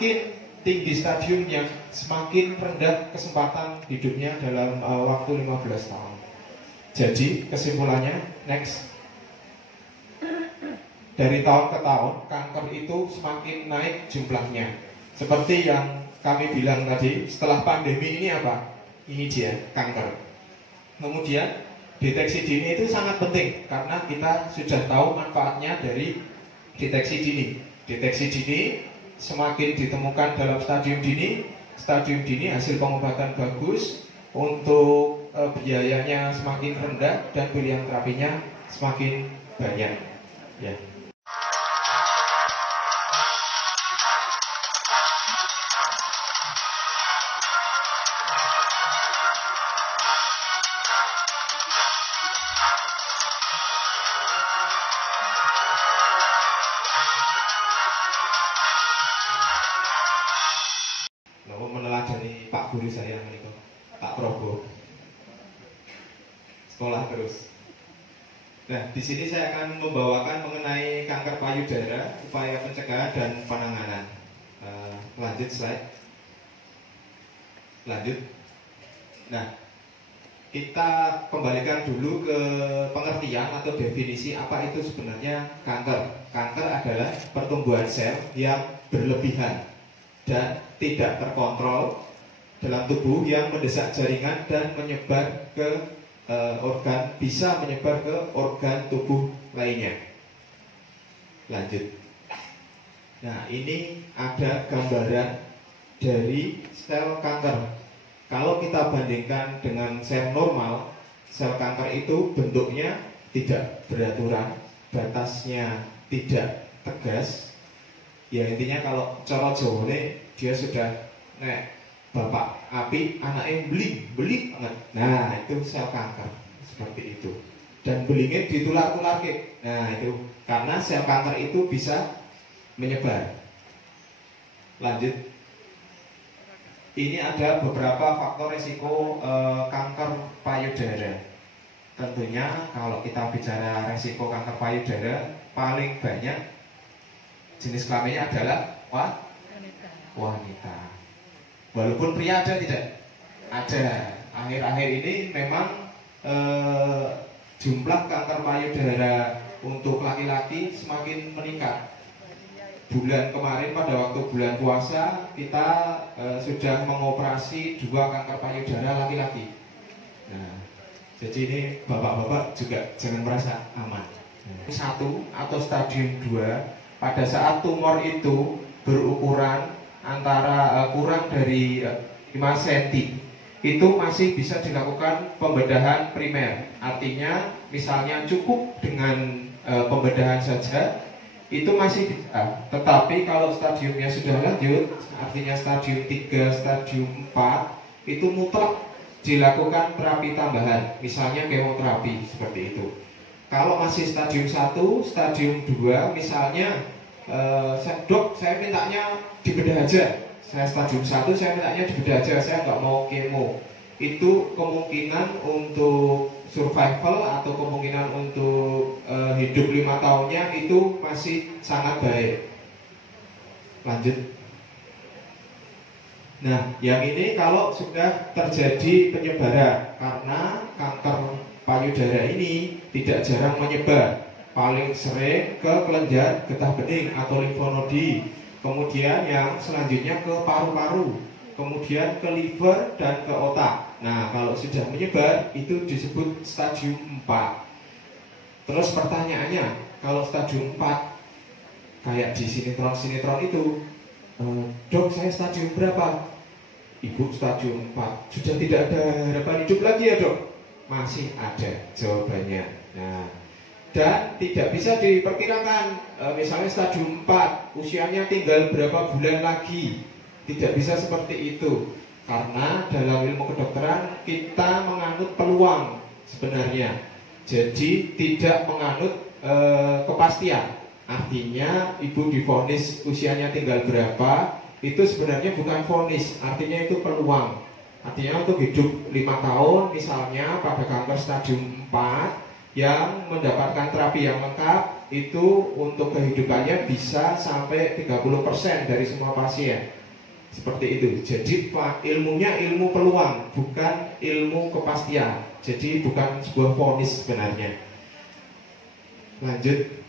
semakin tinggi stadiumnya, semakin rendah kesempatan hidupnya dalam waktu 15 tahun. Jadi kesimpulannya, next. Dari tahun ke tahun, kanker itu semakin naik jumlahnya. Seperti yang kami bilang tadi, setelah pandemi ini apa? Ini dia, kanker. Kemudian, deteksi dini itu sangat penting karena kita sudah tahu manfaatnya dari deteksi dini. Deteksi dini semakin ditemukan dalam stadium dini hasil pengobatan bagus, untuk biayanya semakin rendah dan pilihan terapinya semakin banyak. Ya. Meneladani Pak Guru saya menika, Pak Probo. Sekolah terus. Nah, di sini saya akan membawakan mengenai kanker payudara, upaya pencegahan dan penanganan. Lanjut slide. Lanjut. Nah, kita kembalikan dulu ke pengertian atau definisi apa itu sebenarnya kanker. Kanker adalah pertumbuhan sel yang berlebihan dan tidak terkontrol dalam tubuh yang mendesak jaringan dan menyebar ke bisa menyebar ke organ tubuh lainnya. Lanjut. Nah, ini ada gambaran dari sel kanker. Kalau kita bandingkan dengan sel normal, sel kanker itu bentuknya tidak beraturan, batasnya tidak tegas. Ya intinya kalau cara Jawane dia sudah bapak api, anaknya beling banget. Nah itu sel kanker seperti itu. Dan belingnya ditular-tular ke. Nah itu karena sel kanker itu bisa menyebar. Lanjut. Ini ada beberapa faktor resiko kanker payudara. Tentunya kalau kita bicara resiko kanker payudara, paling banyak jenis kelaminnya adalah wanita. Walaupun pria ada tidak? Ada. Akhir-akhir ini memang jumlah kanker payudara untuk laki-laki semakin meningkat. Bulan kemarin pada waktu bulan puasa kita sudah mengoperasi 2 kanker payudara laki-laki. Nah, jadi ini bapak-bapak juga jangan merasa aman. 1 atau stadium 2 pada saat tumor itu berukuran antara kurang dari 5 cm, itu masih bisa dilakukan pembedahan primer. Artinya misalnya cukup dengan pembedahan saja, itu masih bisa. Tetapi kalau stadiumnya sudah lanjut, artinya stadium 3, stadium 4, itu mutlak dilakukan terapi tambahan, misalnya kemoterapi seperti itu. Kalau masih stadium 1, stadium 2, misalnya dok saya mintanya dibedah aja, saya stadium 1 saya mintanya dibedah aja, saya nggak mau kemo. Itu kemungkinan untuk survival atau kemungkinan untuk hidup 5 tahunnya itu masih sangat baik. Lanjut. Nah, yang ini kalau sudah terjadi penyebaran, karena kanker payudara ini tidak jarang menyebar, paling sering ke kelenjar getah bening atau limfonodi, kemudian yang selanjutnya ke paru-paru, kemudian ke liver dan ke otak. Nah, kalau sudah menyebar itu disebut stadium 4. Terus pertanyaannya, kalau stadium 4 kayak di sinetron-sinetron itu, dok saya stadium berapa? Ibu stadium 4, sudah tidak ada harapan hidup lagi ya dok? Masih ada jawabannya. Nah, dan tidak bisa diperkirakan misalnya stadium 4 usianya tinggal berapa bulan lagi. Tidak bisa seperti itu. Karena dalam ilmu kedokteran kita menganut peluang sebenarnya. Jadi tidak menganut kepastian. Artinya ibu divonis usianya tinggal berapa, itu sebenarnya bukan vonis, artinya itu peluang. Artinya untuk hidup 5 tahun misalnya pada kanker stadium 4, yang mendapatkan terapi yang lengkap itu untuk kehidupannya bisa sampai 30% dari semua pasien. Seperti itu. Jadi ilmunya ilmu peluang, bukan ilmu kepastian. Jadi bukan sebuah vonis sebenarnya. Lanjut.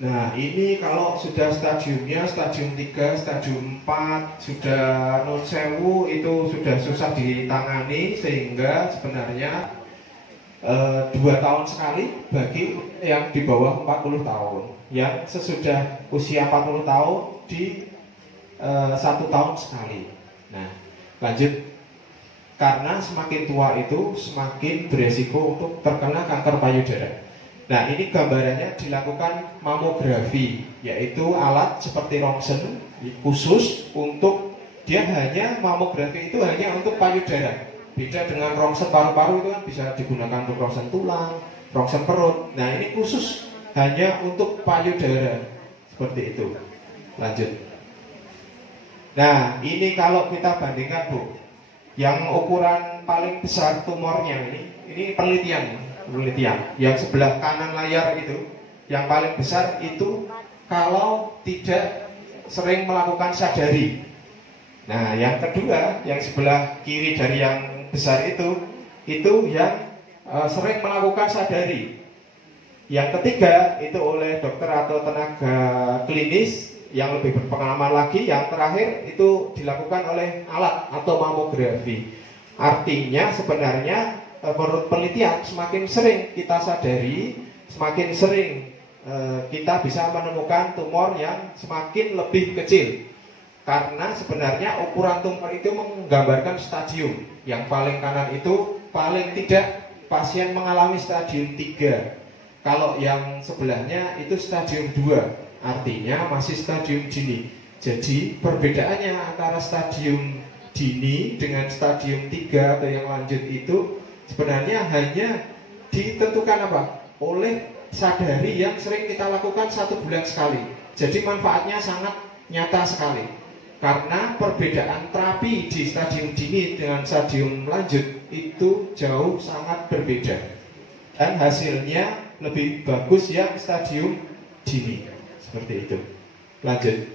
Nah, ini kalau sudah stadiumnya stadium 3, stadium 4 sudah non sewu, itu sudah susah ditangani, sehingga sebenarnya 2 tahun sekali bagi yang di bawah 40 tahun. Yang sesudah usia 40 tahun di 1 tahun sekali. Nah, lanjut. Karena semakin tua itu semakin beresiko untuk terkena kanker payudara. Nah, ini gambarannya dilakukan mamografi, yaitu alat seperti rongsen khusus untuk dia hanya mamografi itu hanya untuk payudara. Beda dengan rongsen paru-paru itu kan bisa digunakan untuk rongsen tulang, rongsen perut. Nah, ini khusus hanya untuk payudara. Seperti itu. Lanjut. Nah, ini kalau kita bandingkan, Bu, yang ukuran paling besar tumornya ini penelitian. Yang sebelah kanan layar itu, yang paling besar itu kalau tidak sering melakukan sadari. Nah, yang kedua, yang sebelah kiri dari yang besar itu yang sering melakukan sadari. Yang ketiga itu oleh dokter atau tenaga klinis yang lebih berpengalaman lagi. Yang terakhir itu dilakukan oleh alat atau mamografi. Artinya sebenarnya menurut penelitian semakin sering kita sadari, semakin sering kita bisa menemukan tumor yang semakin lebih kecil. Karena sebenarnya ukuran tumor itu menggambarkan stadium. Yang paling kanan itu paling tidak pasien mengalami stadium 3. Kalau yang sebelahnya itu stadium 2, artinya masih stadium dini. Jadi perbedaannya antara stadium dini dengan stadium 3 atau yang lanjut itu sebenarnya hanya ditentukan apa? Oleh sadari yang sering kita lakukan 1 bulan sekali. Jadi manfaatnya sangat nyata sekali. Karena perbedaan terapi di stadium dini dengan stadium lanjut itu jauh sangat berbeda. Dan hasilnya lebih bagus yang stadium dini. Seperti itu. Lanjut.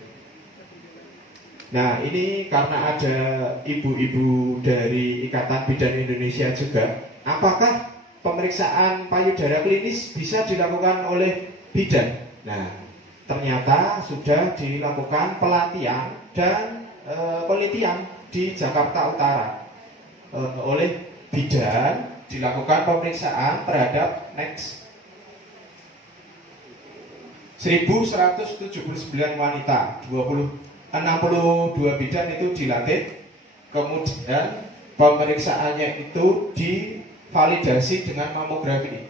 Nah, ini karena ada ibu-ibu dari Ikatan Bidan Indonesia juga. Apakah pemeriksaan payudara klinis bisa dilakukan oleh bidan? Nah, ternyata sudah dilakukan pelatihan dan penelitian di Jakarta Utara oleh bidan. Dilakukan pemeriksaan terhadap next 1179 wanita, 62 bidan itu dilatih. Kemudian pemeriksaannya itu divalidasi dengan mamografi.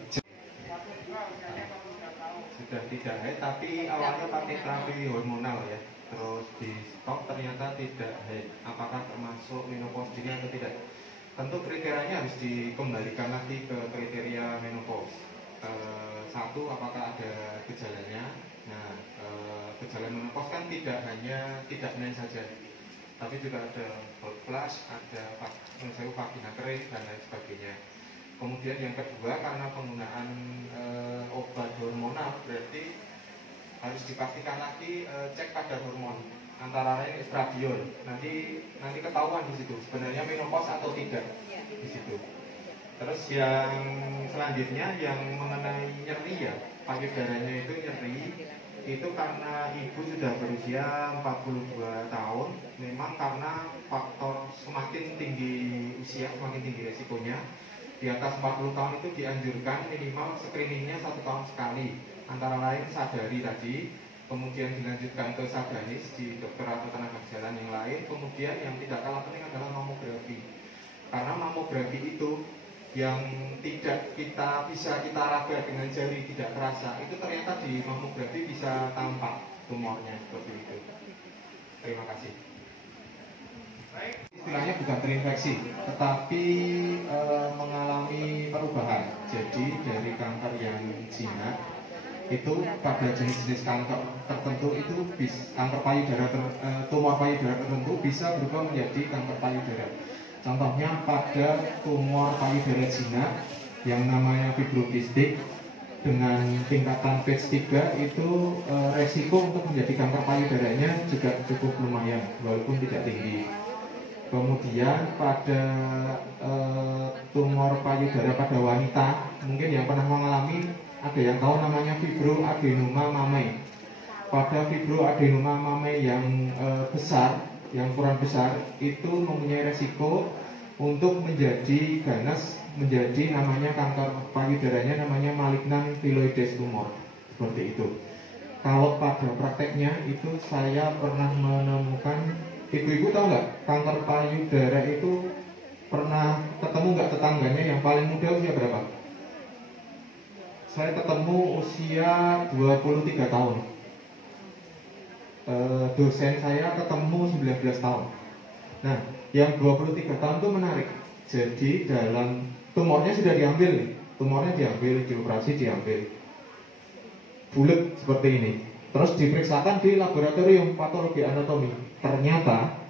Sudah tidak haid, tapi awalnya pakai terapi hormonal ya. Terus di stop ternyata tidak haid. Apakah termasuk menopause dini atau tidak? Tentu kriterianya harus dikembalikan lagi ke kriteria menopause. Satu, apakah ada gejalanya? Nah, gejala menopause kan tidak hanya tidak men saja, tapi juga ada hot flash, ada vagina kering dan lain sebagainya. Kemudian yang kedua, karena penggunaan obat hormonal, berarti harus dipastikan lagi cek kadar hormon, antara lain estradiol. Nanti ketahuan di situ sebenarnya menopause atau tidak di situ. Terus yang selanjutnya yang mengenai nyeri ya, payudaranya itu nyeri, itu karena ibu sudah berusia 42 tahun. Memang karena faktor semakin tinggi usia, semakin tinggi resikonya. Di atas 40 tahun itu dianjurkan minimal screeningnya 1 tahun sekali. Antara lain sadari tadi, kemudian dilanjutkan ke sadanis di dokter atau tenaga kesehatan yang lain. Kemudian yang tidak kalah penting adalah mamografi. Karena mamografi itu yang tidak bisa kita raba dengan jari, tidak terasa, itu ternyata di mamografi bisa tampak tumornya seperti itu. Terima kasih. Istilahnya bukan terinfeksi, tetapi mengalami perubahan. Jadi dari kanker yang jinak itu pada jenis-jenis kanker tertentu itu kanker payudara tumor payudara tertentu bisa berubah menjadi kanker payudara. Contohnya pada tumor payudara jinak yang namanya fibrokistik dengan tingkatan stage 3 itu resiko untuk menjadi kanker payudaranya juga cukup lumayan walaupun tidak tinggi. Kemudian pada tumor payudara pada wanita, mungkin yang pernah mengalami ada yang tahu namanya fibroadenoma mamae. Pada fibroadenoma mamae yang besar, yang ukuran besar, itu mempunyai resiko untuk menjadi ganas, menjadi namanya kanker payudaranya namanya malignan thyroides tumor, seperti itu. Kalau pada prakteknya itu saya pernah menemukan, ibu-ibu tahu nggak kanker payudara itu pernah ketemu nggak tetangganya yang paling muda usia berapa? Saya ketemu usia 23 tahun. Dosen saya ketemu 19 tahun. Nah, yang 23 tahun itu menarik. Jadi dalam tumornya sudah diambil nih. Tumornya diambil, dioperasi diambil. Bulat seperti ini. Terus diperiksakan di laboratorium patologi anatomi. Ternyata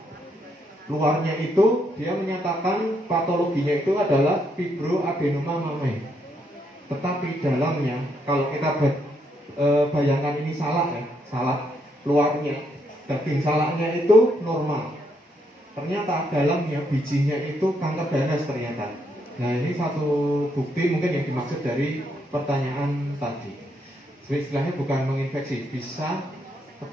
luarnya itu dia menyatakan patologinya itu adalah fibroadenoma mamae. Tetapi dalamnya kalau kita bayangkan ini salak ya, salak luarnya, daging salaknya itu normal. Ternyata dalamnya bijinya itu kanker ganas ternyata. Nah ini satu bukti mungkin yang dimaksud dari pertanyaan tadi. Istilahnya bukan menginfeksi, bisa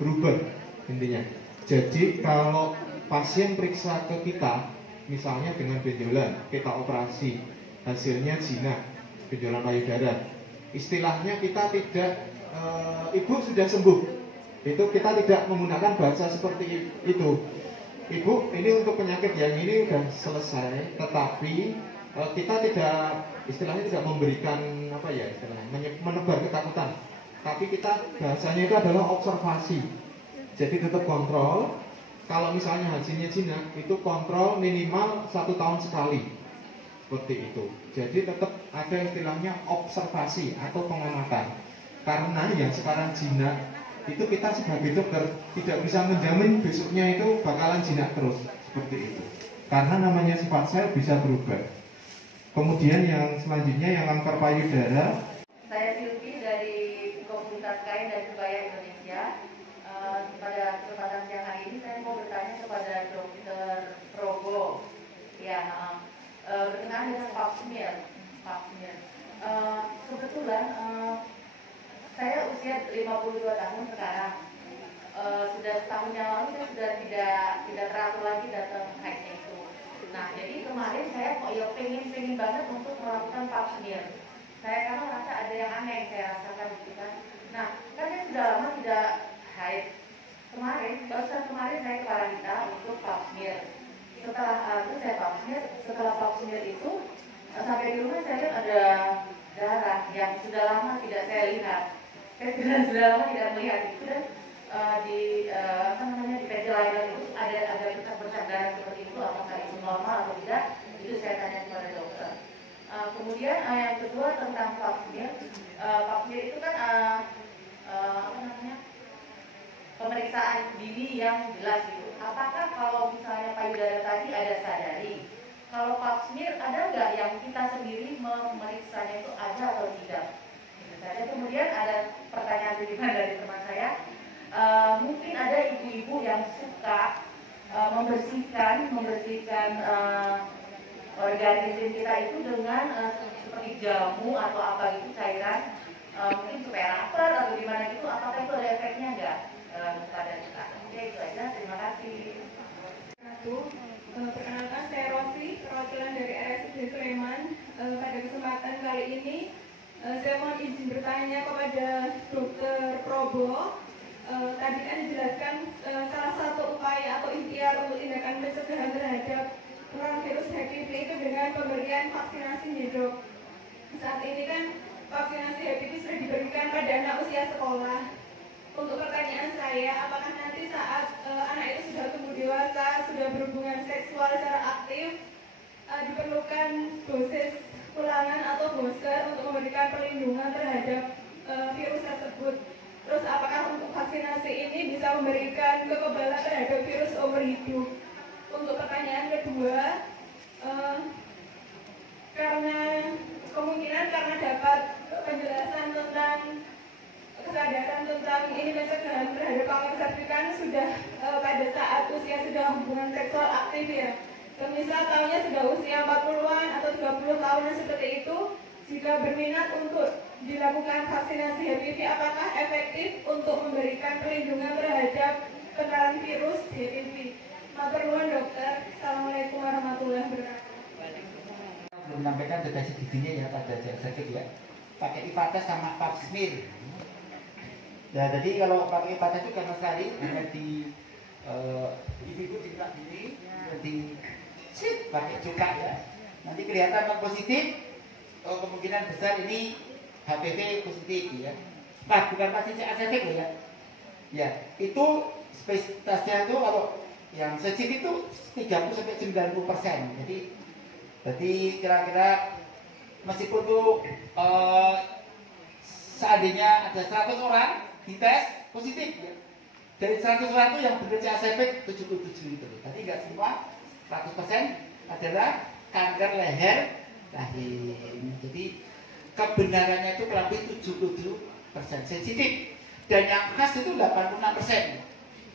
berubah intinya. Jadi kalau pasien periksa ke kita, misalnya dengan benjolan, kita operasi, hasilnya jinak, benjolan payudara. Istilahnya kita tidak, ibu sudah sembuh. Itu kita tidak menggunakan bahasa seperti itu. Ibu, ini untuk penyakit yang ini sudah selesai, tetapi kita tidak, istilahnya tidak memberikan apa ya istilahnya, menebar ketakutan. Tapi kita bahasanya itu adalah observasi. Jadi tetap kontrol. Kalau misalnya hasilnya jinak, itu kontrol minimal 1 tahun sekali. Seperti itu. Jadi tetap ada istilahnya observasi atau pengamatan. Karena yang sekarang jinak itu kita sebagai dokter tidak bisa menjamin besoknya itu bakalan jinak terus seperti itu, karena namanya sifat sel bisa berubah. Kemudian yang selanjutnya yang kanker payudara. Saya Silvi dari Komunitas Kain dan Kebaya Indonesia. Pada kesempatan siang hari ini saya mau bertanya kepada Dr. Probo ya, berkenaan dengan pap smear. Kebetulan saya usia 52 tahun sekarang. Sudah setahun yang lalu saya sudah tidak teratur lagi datang haidnya itu. Nah, jadi kemarin saya pengen banget untuk melakukan pap smear. Saya karena merasa ada yang aneh yang saya rasakan gitu kan. Nah, kan saya sudah lama tidak haid. Barusan kemarin saya ke Paranita untuk pap smear. Setelah pap smear itu sampai di rumah saya lihat ada darah yang sudah lama tidak saya lihat. Saya sudah lama tidak melihat itu, dan di perjalanan itu ada bercak darah seperti itu, apakah itu normal atau tidak, itu saya tanya kepada dokter. Kemudian yang kedua tentang pap smear itu kan pemeriksaan dini yang jelas gitu. Apakah kalau misalnya payudara tadi ada sadari, kalau pap smear ada nggak yang kita sendiri memeriksanya itu ada atau tidak? Kemudian ada pertanyaan titipan dari teman saya, mungkin ada ibu-ibu yang suka membersihkan organisme kita itu dengan seperti jamu atau apa gitu, cairan, mungkin supaya rapet atau gimana gitu. Apakah itu ada efeknya nggak pada kita? Oke, itu aja. Terima kasih. Perkenalkan, saya Rosi, perwakilan dari RSUD Sleman. Pada kesempatan kali ini saya mohon izin bertanya kepada Dr. Probo. Tadi kan dijelaskan salah satu upaya atau ikhtiar untuk tindakan pencegahan terhadap virus HPV itu dengan pemberian vaksinasi nih dok. Saat ini kan vaksinasi HPV sudah diberikan pada anak usia sekolah. Untuk pertanyaan saya, apakah nanti saat anak itu sudah tumbuh dewasa, sudah berhubungan seksual secara aktif, diperlukan dosis ulangan atau booster untuk memberikan perlindungan terhadap virus tersebut? Terus apakah untuk vaksinasi ini bisa memberikan kekebalan terhadap virus seumur hidup? Untuk pertanyaan kedua, Eh, karena kemungkinan karena dapat penjelasan tentang kesadaran tentang ini pencegahan terhadap kanker sertifikan sudah pada saat usia sudah hubungan seksual aktif ya. Misal tahunnya sudah usia 40-an atau 30 tahunan seperti itu, jika berminat untuk dilakukan vaksinasi HPV, apakah efektif untuk memberikan perlindungan terhadap penularan virus HPV? Matur nuwun dokter. Assalamualaikum warahmatullahi wabarakatuh. Belum menyampaikan deteksi giginya ya pada sakit ya. Pakai IPATES sama pap smear. Nah, jadi kalau pakai IPATES itu karena sekali hanya di ibu di belakang ini, di sip pakai cuka ya. Nanti kelihatan non positif, kemungkinan besar ini HPV positif ya. Nah, bukan pasti CA-positif loh ya. Ya, itu spesitasnya itu kalau yang sensitif itu 30-90%. Jadi kira-kira meskipun tuh seandainya ada 100 orang dites positif ya. Dari 100 orang itu yang benar CA-positif 77 itu. Tadi nggak semua 100% adalah kanker leher rahim. Jadi kebenarannya itu kurang lebih 77% sensitif dan yang khas itu 86%.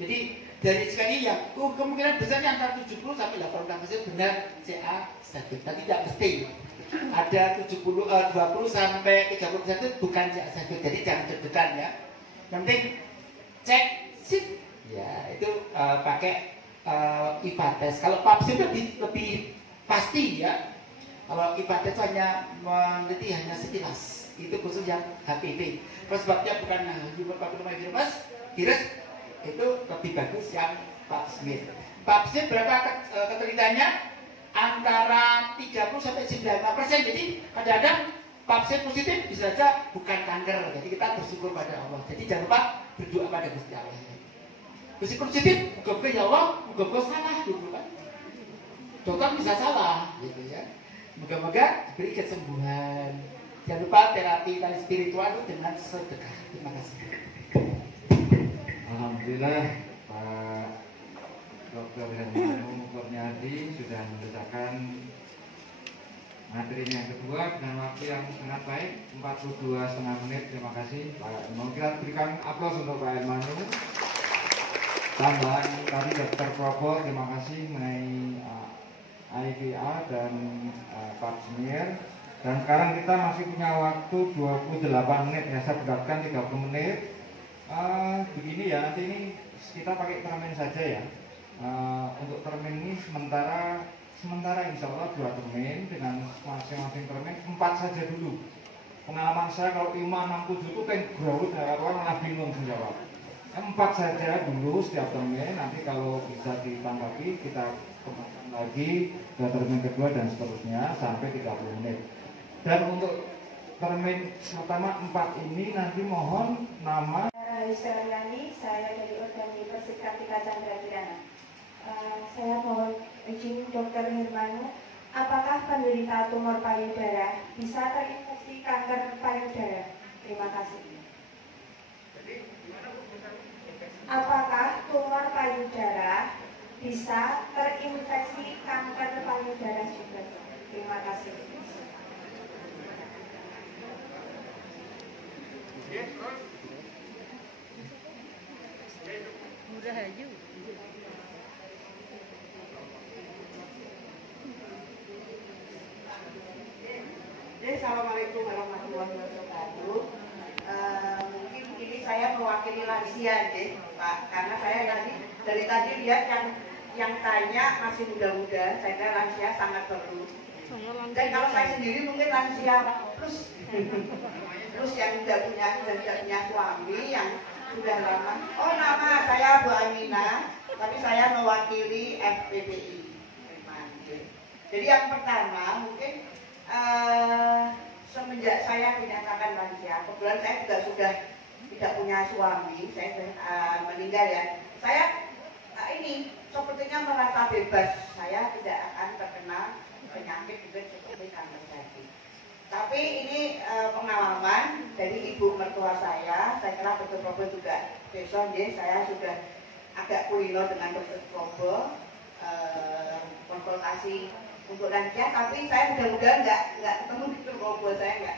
Jadi dari sekali yang kemungkinan besarnya antara 70 sampai 86% benar CA-positif. Tapi tidak mesti. Ada 20 sampai 30% itu bukan CA-positif. Jadi jangan deg-degan ya. Yang penting cek sip. Ya, itu pakai IPATES. Kalau pap smear lebih pasti ya. Kalau IPATES hanya meneliti hanya sekilas. Itu khusus yang HPV. Kalau sebabnya bukan human papillomavirus virus, itu lebih bagus yang pap smear. Pap smear berapa ketelitiannya? Antara 30 sampai 95%. Jadi kadang-kadang pap smear positif bisa saja bukan kanker. Jadi kita bersyukur pada Allah. Jadi jangan lupa berdoa pada Gusti Allah. Meskipun positif, muka-muka ya Allah, muka-muka salah gitu kan. Dokter bisa salah gitu ya. Moga-moga diberi kesembuhan. Jangan lupa terapi dan spiritual dengan sedekah. Terima kasih. Alhamdulillah Pak Dr. Hermano Kurniadi sudah membacakan materi yang kedua dengan waktu yang sangat baik 42,5 menit. Terima kasih Pak Hermano. Kita berikan aplaus untuk Pak Hermano. Tambahan tadi Dr. Probo, terima kasih mengenai IVA dan pap smear. Dan sekarang kita masih punya waktu 28 menit ya, saya beratkan 30 menit. Begini ya, nanti ini kita pakai termin saja ya. Untuk termin ini sementara insya Allah 2 termin dengan masing-masing termin 4 saja dulu. Pengalaman saya kalau 5, 6, 7 itu ground orang malah bingung menjawab. 4 saja dulu setiap termin, nanti kalau bisa ditanggapi kita kembangkan lagi ke termin kedua dan seterusnya sampai 30 menit. Dan untuk termin pertama 4 ini nanti mohon nama. Rizaliani, saya dari Universitas Kartika Chandra Kirana. Saya mohon izin Dr. Hermano, apakah penderita tumor payudara bisa terinfeksi kanker payudara? Terima kasih. Apakah tumor payudara bisa terinfeksi kanker payudara juga? Terima kasih. Mudah aja. Assalamualaikum warahmatullahi wabarakatuh. Mungkin ini saya mewakili lansia, Pak, karena saya dari tadi lihat yang tanya masih muda-muda, saya kira lansia sangat perlu. Dan kalau saya sendiri mungkin lansia terus yang tidak punya suami yang sudah lama. Oh, nama saya Bu Amina, tapi saya mewakili FPPI. Jadi yang pertama mungkin semenjak saya dinyatakan lansia, kebetulan saya juga sudah tidak punya suami, saya meninggal ya. Saya ini sepertinya merasa bebas, saya tidak akan terkena penyakit juga seperti kanker tadi. Tapi ini pengalaman dari ibu mertua saya kira betul-betul juga besok saya sudah agak kulino dengan dokter Probo. konsultasi untuk lansia, tapi saya mudah-mudahan nggak ketemu gitu kalau buat saya nggak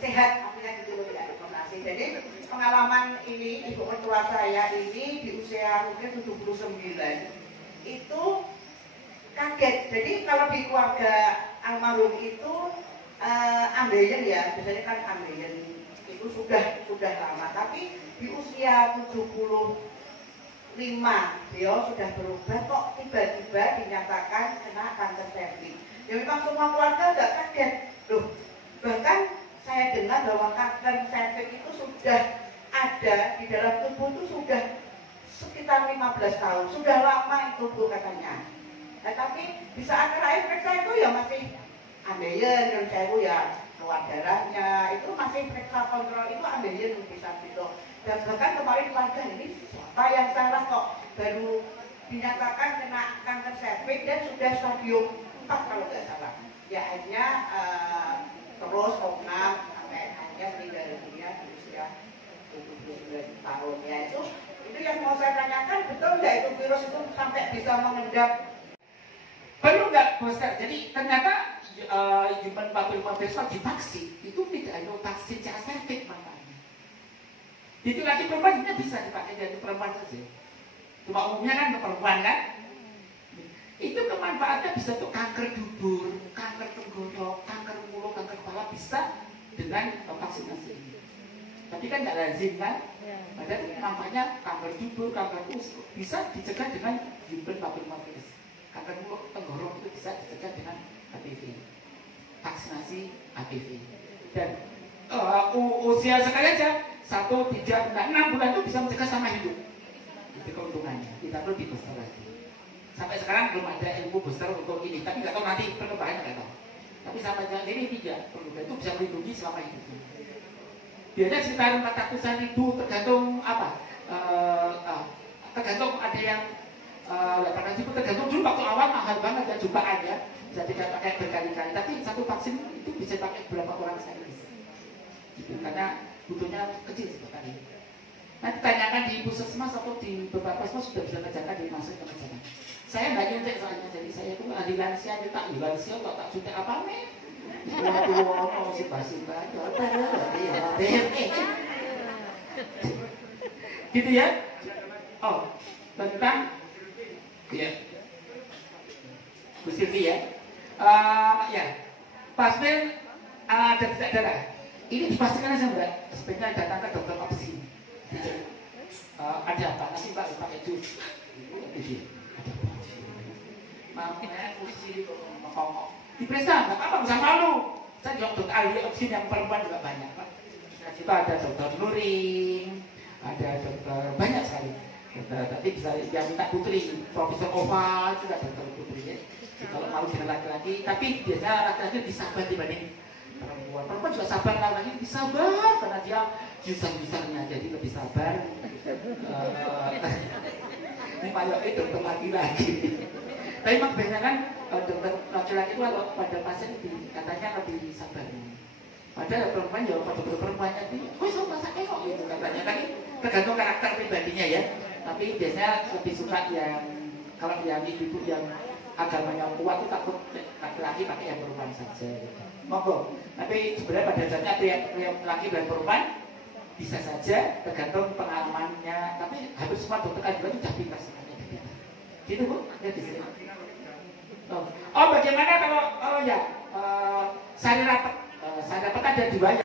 sehat, artinya gitu loh, tidak konsultasi. Jadi pengalaman ini ibu mertua saya ini di usia mungkin 79 itu kaget. Jadi kalau di keluarga almarhum itu ambeien ya, biasanya kan ambeien itu sudah lama, tapi di usia 75 beliau sudah berubah, kok tiba-tiba dinyatakan kena kanker cervix. Ya memang semua keluarga agak kaget loh. Bahkan saya dengar bahwa kanker cervix itu sudah ada di dalam tubuh itu sudah sekitar 15 tahun, sudah lama itu Bu katanya. Nah, tapi di saat terakhir periksa itu ya masih ambeien, dan saya ya keluar darahnya itu masih periksa kontrol itu ambeien bisa gitu. Dan bahkan kemarin keluarga ini siapa yang salah kok baru dinyatakan kena kanker cervix dan sudah stadium 4 kalau nggak salah. Ya akhirnya terus komnas sampai akhirnya meninggal dunia di usia 79 tahun. Ya itu yang mau saya tanyakan, betul nggak itu virus itu sampai bisa mengendap? Perlu nggak booster? Jadi ternyata human papillomavirus divaksin itu tidak hanya vaksin cervix manfaatnya. Itu lagi perempuan juga bisa dipakai dari perempuan saja. Cuma umumnya kan untuk perempuan kan. Itu kemanfaatnya bisa untuk kanker dubur, kanker tenggorok, kanker mulut, kanker kepala bisa dengan vaksinasi ini. Tapi kan nggak lazim kan? Padahal manfaatnya kanker dubur, kanker usus bisa dicegah dengan human papillomavirus. Kanker mulut, tenggorok itu bisa dicegah dengan HPV, vaksinasi HPV. Dan usia sekali aja 1, 3, 6 bulan itu bisa mencegah sama hidup. Itu keuntungannya. Tidak perlu di booster lagi. Sampai sekarang belum ada ilmu booster untuk ini. Tapi nggak tahu nanti perkembangannya nggak tahu. Tapi sampai saat ini tidak perlu. Itu bisa melindungi selama hidup. Biasanya sekitar 400.000 tergantung apa? Tergantung ada yang 800.000 tergantung dulu waktu awal mahal banget ya jutaan ya. Jadi tidak pakai berkali-kali. Tapi satu vaksin itu bisa pakai berapa orang sekali. Gitu. Karena butuhnya kecil sekali. Nanti tanyakan di puskesmas atau di beberapa puskesmas sudah bisa kerjakan di masuk ke kerjaan. Saya nggak nyuntik soalnya, jadi saya itu ahli lansia, tak lansia tak suntik apa nih? Waduh, si basi banget, gitu ya? Oh, tentang ya, Bu Silvi ya, ya, pasien ada tidak darah. Ini dipastikan aja Mbak, sebaiknya datang ke dokter opsi. Ada apa? Nanti Pak pakai jus. Mamanya kursi kok diperiksa, nggak apa-apa, bisa malu. Saya juga dokter ahli opsi yang perempuan juga banyak Pak. Nah, kita ada dokter Nuring, ada dokter banyak sekali. Tapi bisa yang minta putri, Profesor Ova juga dokter putri ya. Kalau malu dengan laki-laki, tapi biasanya laki-laki lebih sabar dibanding perempuan. Perempuan juga sabar, laki-laki lebih sabar karena dia jusan-jusannya jadi lebih sabar. Ini Pak Yogi dokter laki-laki. Tapi memang biasanya kan dokter laki-laki itu kalau pada pasien katanya lebih sabar. Padahal perempuan ya pada perempuannya itu, kok sama sakit kok gitu katanya. Tapi tergantung karakter pribadinya ya. Tapi biasanya lebih suka yang kalau yang ibu yang agamanya kuat itu takut laki-laki pakai yang perempuan saja. Monggo. Tapi sebenarnya pada dasarnya pria laki dan perempuan bisa saja tergantung pengalamannya. Tapi hampir semua dokter kan juga sudah pintar sebenarnya. Gitu Bu, ya di sini. Oh bagaimana kalau sari rapat ada 2 ya.